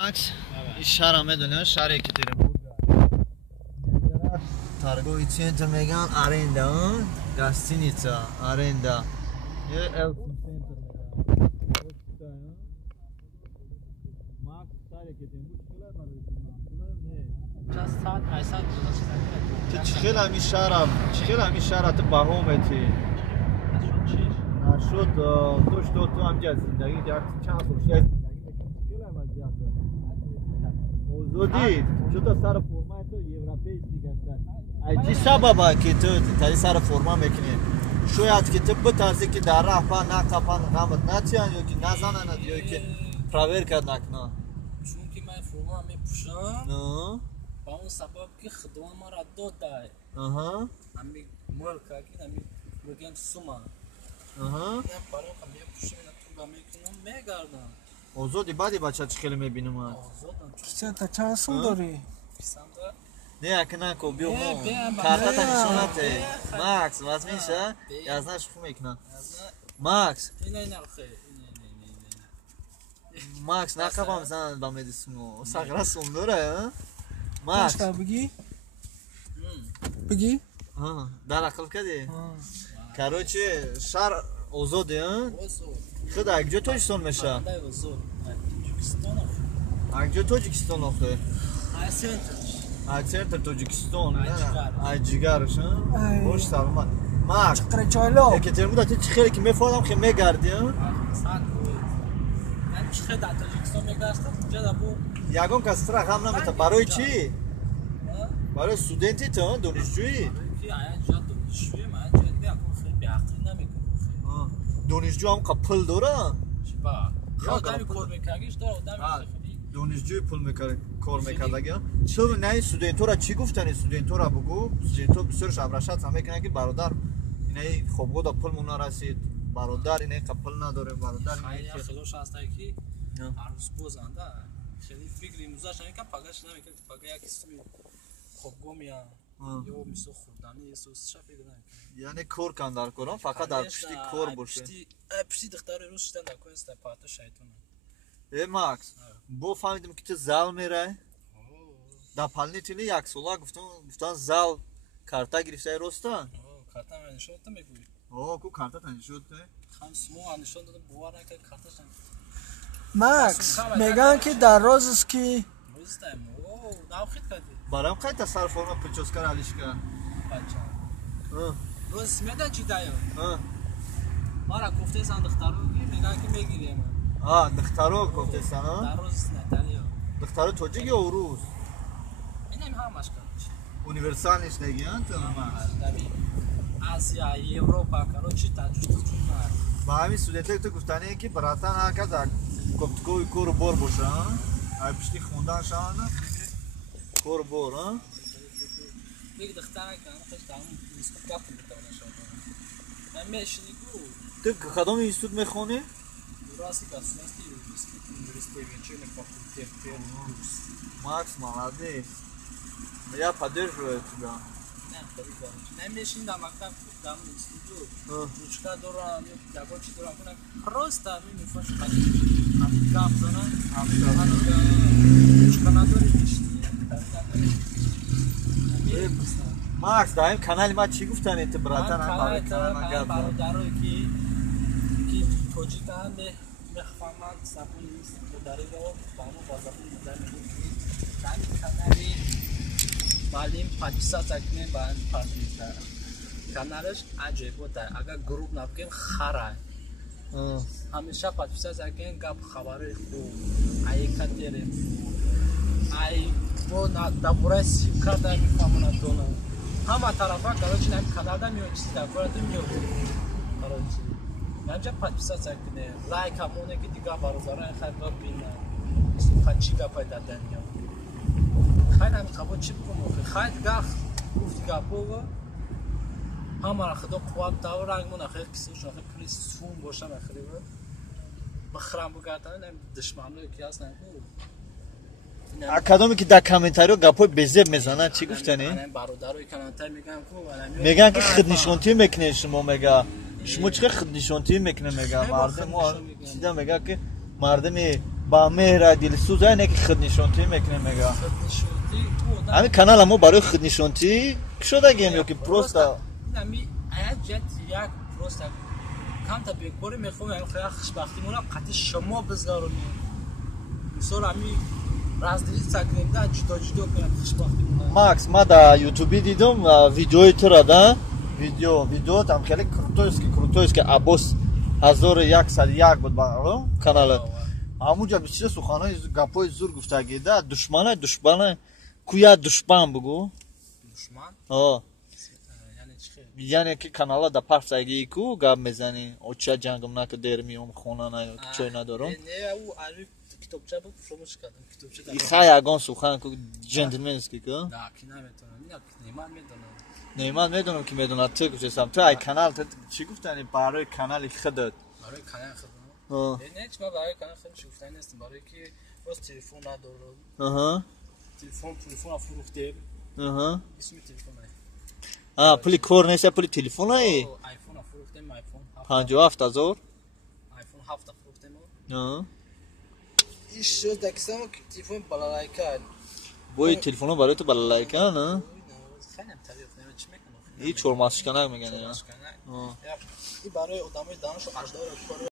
Макс, из шара медуня, шар Екатеринбурга. Торговый центр меган, аренда, гостиница, аренда. Элсин центр меган. Макс, шар Екатеринбург, чилай барои час саат 800 Ти чихел ами шара ты баҳомети. Нашуд то, что ту амҷа зиндаги як чанд сол шаид озоди чуто сар формаи ту европейский гашта. Айчи сабаба ки ту тари сар форма мекунӣ. Шояд ки ту битарзӣ ки дар раҳ па нақапан ғамат натиҳанд ёки назананд ёки проверка накунанд. чунки ман форма мепӯшам ба он сабаб ки хидмат мара додай ами мулка ки ами мегӯям сума барои мепӯшам туба мекунам мегардам озоди баъди бача чӣ хеле мебинам Кисета чанд сум дорӣ? Не акнако биё мо картата нишонате Макс вазмиша язна шуфу мекунам Макс Макс нақабам занад ба медисмо сағра сундора Макс бигӣ дар ақл кади короче шар озоди худа акҷо тоҷикистон меша акҷо тоҷикистон охе центр тоҷикистон айҷигарш бош саломат Макс Екатеринбург ти чӣ хеле ки мефоҳадам хе мегарди ягон кас тира ғам намета барои чӣ барои студентиту донишҷӯӣ донишҷӯ ҳамқа пул дора донишҷӯи пул кор мекардаги чӣ наи студентора чӣ гуфтани студентора бугу студентор бисёрш абрашатса мекунанд ки бародар инаи хобгода пул монарасид бародар инаи ка пул надорем бародар яъне кор кан дар корон фақат дар пушти кор боше Макс бо фаҳмидем ки ту зал мерай дополнительни яксола гуфтан зал карта гирифтаи роста ку картата нишонта Макс мегӯянд ки дар розист ки барам қай тасарруфона прическа алишка роз медан чи даю мара гуфтесан духтароги мегӯянд ки мегирем духтаро гуфтесан дар роз наталиё духтаро тоҷик ё урус инам ҳамаш короче универсал ништагиянд азия европа короче таҷуҷ ба ҳамин студентаи ту гуфтане ки братан ҳар кас дар коптикови кору бор боша ай пишти хондан шаванд кору бор ту кадоми институт мехонӣ Макс молодец я поддерживаю тебя Макс дар ин канали ман чӣ гуфтани ту братан бародарое ки тоҷикан мефаҳманд забони модариро ба мо ба забони модари дар ин канали балим подписаться ба ин подписа каналаш аҷоибота агар групп набукем харай ҳамеша подписаться кунем гап хабари хуб ай катере ай мо daburaи симкарта мефаҳмонад дона ҳама тарафа короче на каналда меои чизи дар кората меои короче янҷа подписаться кунем лайк ҳамоне ки дигар бародарои хай бабинанд чӣ гапай дар даниё хай ҳами қабо чӣ бикунем хай дигар гуфти гапова ҳамара худо қувват давр рангмон ахир кисош ахир пули сум бошам ахири бихрам бигарданд душманое ки ҳастанд кадоме ки дар комментариё гапҳои безеб мезананд чӣ гуфтани бародарои комментари мегӯянд ки хиднишонтӣ мекунед шумо мега шумо чӣ хел хиднишонтӣ мекунед мега мардум сида мега ки мардуми با مهر دلسوز اینه که خودنشانتی میکنه میگه خودنشانتی او آدم همین کانال ما برای خودنشانتی شده گیم یا که پروستا نمی عجت یک پروستا کم تا بکوری میخوام این خیلی خوشبختی مولا قطع شما بزارونی مثال همی رازداری سکنیم ده جدا جدا کنم خوشبختی مولا ماکس ما در یوتیوبی دیدم ویدیوی تو را ده ویدیو там خیلی کروتویست که عباس 1101 بود با کانال همونجا بسیار سخنهای گپای زور گفتگی ده دشمنه کویا دشمن بگو دشمن آه یعنی چی خیلی یعنی که کانالا در پرس اگه کو گپ میزنی او چه جنگم نکه دیر میام خونه نه چای ندارم نه او عربی کتابچه بود فراموش کردم کتابچه این خیلی اگان سخن که جنتلمنسکی که نه کی نمیتونم نیمان میدونم نیمان میدونم که میدونه تو کجا سم تو ای کانال چی گفتنی برای کانال خودت برای کانال خودم نه چه برای کانال خودم شفتن نیست برای که باز تلفن ندارم آها تلفن فروخته اسم تلفن پلی کور نیست پلی تلفن ای آیفون فروختم آیفون 57000 آیفون 7 فروختم این شد دکسام تلفن بالایکا بوی تلفن برای تو بالایکا نه خیلی طریق نمیشه چی میکنه این چورماسکنک میگن این برای آدمای دانش و اجدار